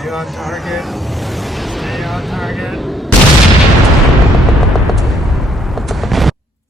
Stay on target. Stay on target.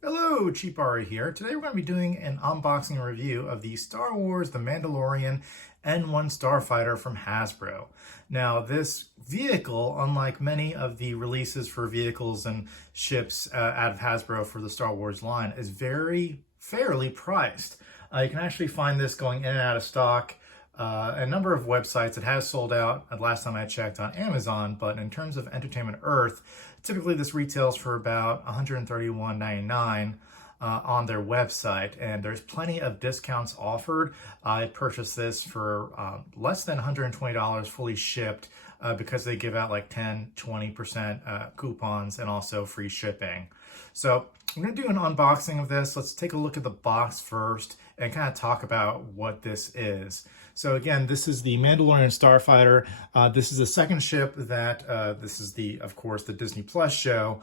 Hello, Cheap Ari here. Today we're going to be doing an unboxing review of the Star Wars The Mandalorian N1 Starfighter from Hasbro. Now, this vehicle, unlike many of the releases for vehicles and ships out of Hasbro for the Star Wars line, is very fairly priced. You can actually find this going in and out of stock. A number of websites. It has sold out last time I checked on Amazon, but in terms of Entertainment Earth, typically this retails for about $131.99 on their website, and there's plenty of discounts offered. I purchased this for less than $120 fully shipped because they give out like 10-20% coupons and also free shipping. So I'm going to do an unboxing of this. Let's take a look at the box first and kind of talk about what this is. So again, this is the Mandalorian Starfighter. This is the second ship that, this is of course, the Disney Plus show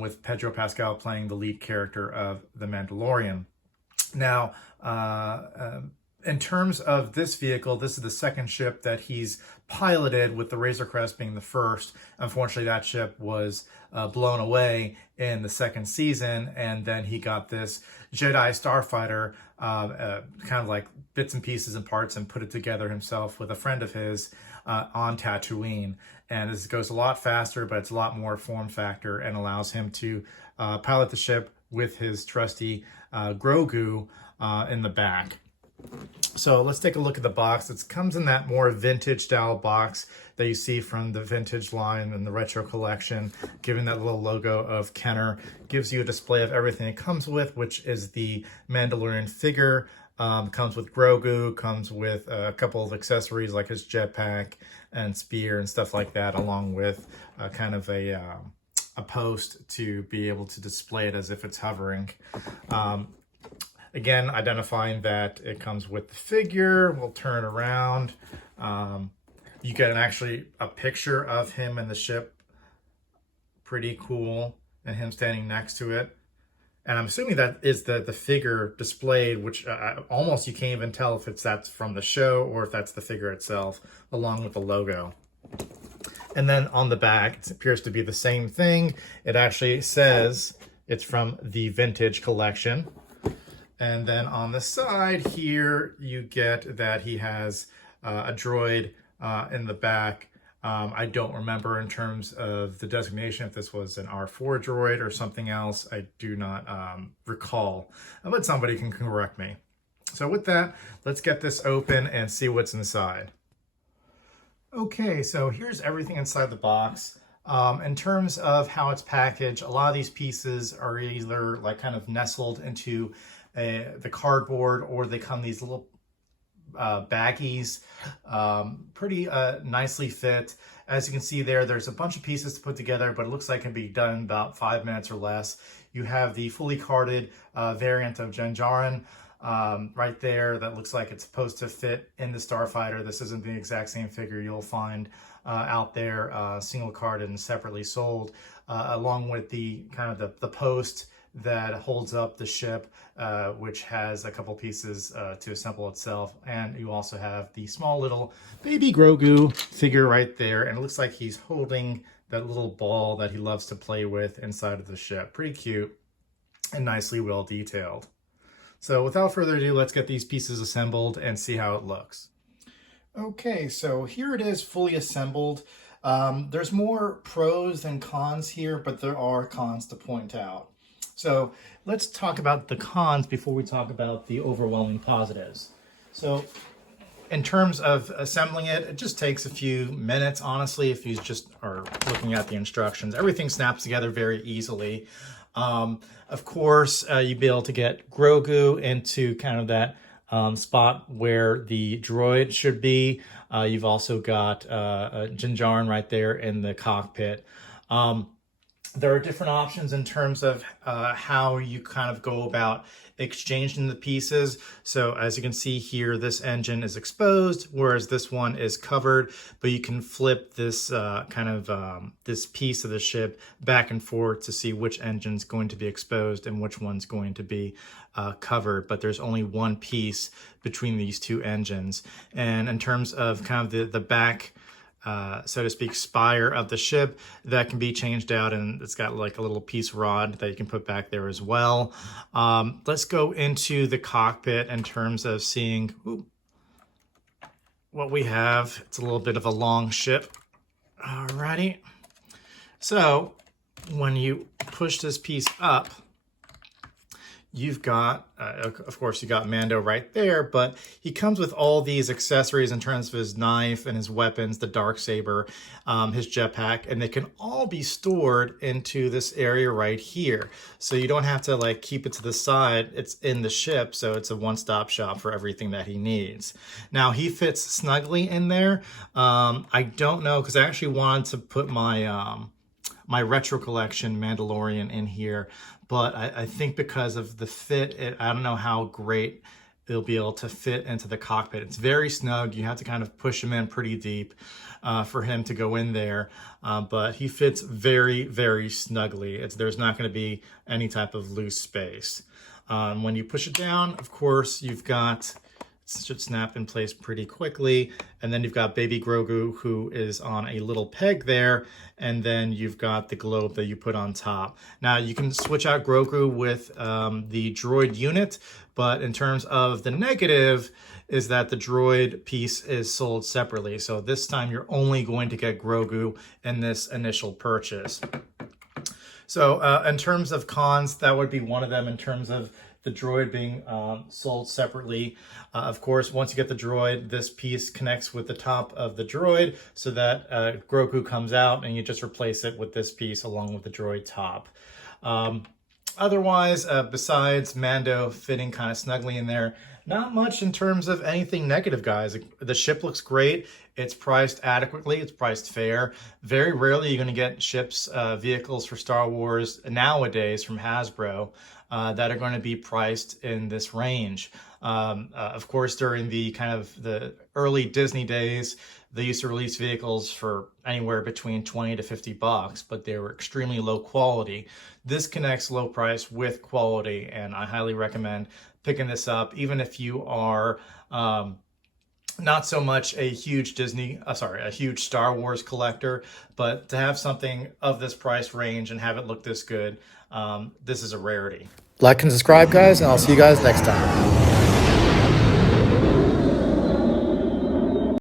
with Pedro Pascal playing the lead character of the Mandalorian. Now, in terms of this vehicle, this is the second ship that he's piloted, with the Razor Crest being the first. Unfortunately, that ship was blown away in the second season, and then he got this Jedi Starfighter, kind of like bits and pieces and parts, and put it together himself with a friend of his on Tatooine. And this goes a lot faster, but it's a lot more form factor and allows him to pilot the ship with his trusty Grogu in the back. So let's take a look at the box. It comes in that more vintage style box that you see from the vintage line and the retro collection, giving that little logo of Kenner. Gives you a display of everything it comes with, which is the Mandalorian figure. Comes with Grogu, comes with a couple of accessories like his jetpack and spear and stuff like that, along with kind of a post to be able to display it as if it's hovering. Again, identifying that it comes with the figure. We'll turn around. You get actually a picture of him and the ship. Pretty cool. And him standing next to it. And I'm assuming that is the figure displayed, which almost you can't even tell if that's from the show or if that's the figure itself, along with the logo. And then on the back, it appears to be the same thing. It actually says it's from the vintage collection. And then on the side here, you get that he has a droid in the back. I don't remember in terms of the designation if this was an R4 droid or something else. I do not recall, but somebody can correct me. So with that, let's get this open and see what's inside. Okay, so here's everything inside the box. In terms of how it's packaged, a lot of these pieces are either like kind of nestled into the cardboard, or they come in these little baggies, pretty nicely fit. As you can see there's a bunch of pieces to put together, but it looks like it can be done in about 5 minutes or less. You have the fully carded variant of Din Djarin right there that looks like it's supposed to fit in the Starfighter. This isn't the exact same figure you'll find out there, single carded and separately sold, along with the kind of the post that holds up the ship, which has a couple pieces to assemble itself. And you also have the small little baby Grogu figure right there, and it looks like he's holding that little ball that he loves to play with inside of the ship. Pretty cute and nicely well detailed. So without further ado, let's get these pieces assembled and see how it looks. Okay, so here it is fully assembled. There's more pros than cons here, but there are cons to point out. So let's talk about the cons before we talk about the overwhelming positives. So in terms of assembling it, it just takes a few minutes, honestly, if you just are looking at the instructions. Everything snaps together very easily. Of course, you'd be able to get Grogu into kind of that spot where the droid should be. You've also got Din Djarin right there in the cockpit. There are different options in terms of how you kind of go about exchanging the pieces. So as you can see here, this engine is exposed, whereas this one is covered, but you can flip this this piece of the ship back and forth to see which engine's going to be exposed and which one's going to be covered. But there's only one piece between these two engines. And in terms of kind of the back so to speak, spire of the ship that can be changed out, and it's got like a little piece rod that you can put back there as well. Let's go into the cockpit in terms of seeing what we have. It's a little bit of a long ship. Alrighty. So when you push this piece up, you've got, of course, you got Mando right there, but he comes with all these accessories in terms of his knife and his weapons, the Darksaber, his jetpack, and they can all be stored into this area right here. So you don't have to like keep it to the side. It's in the ship, so it's a one-stop shop for everything that he needs. Now, he fits snugly in there. I don't know, because I actually wanted to put my my retro collection Mandalorian in here, but I think because of the fit, I don't know how great it'll be able to fit into the cockpit. It's very snug. You have to kind of push him in pretty deep for him to go in there, but he fits very, very snugly. There's not going to be any type of loose space. When you push it down, of course, you've got, it should snap in place pretty quickly. And then you've got baby Grogu, who is on a little peg there. And then you've got the globe that you put on top. Now you can switch out Grogu with the droid unit, but in terms of the negative is that the droid piece is sold separately. So this time you're only going to get Grogu in this initial purchase. So in terms of cons, that would be one of them in terms of the droid being sold separately. Of course, once you get the droid, this piece connects with the top of the droid so that Grogu comes out and you just replace it with this piece along with the droid top. Otherwise, besides Mando fitting kind of snugly in there, not much in terms of anything negative, guys. The ship looks great. It's priced adequately. It's priced fair. Very rarely you're going to get ships, vehicles for Star Wars nowadays from Hasbro that are going to be priced in this range. Of course, during the kind of the early Disney days, they used to release vehicles for anywhere between 20 to 50 bucks, but they were extremely low quality. This connects low price with quality, and I highly recommend picking this up, even if you are not so much a huge a huge Star Wars collector, but to have something of this price range and have it look this good, this is a rarity. Like and subscribe, guys, and I'll see you guys next time.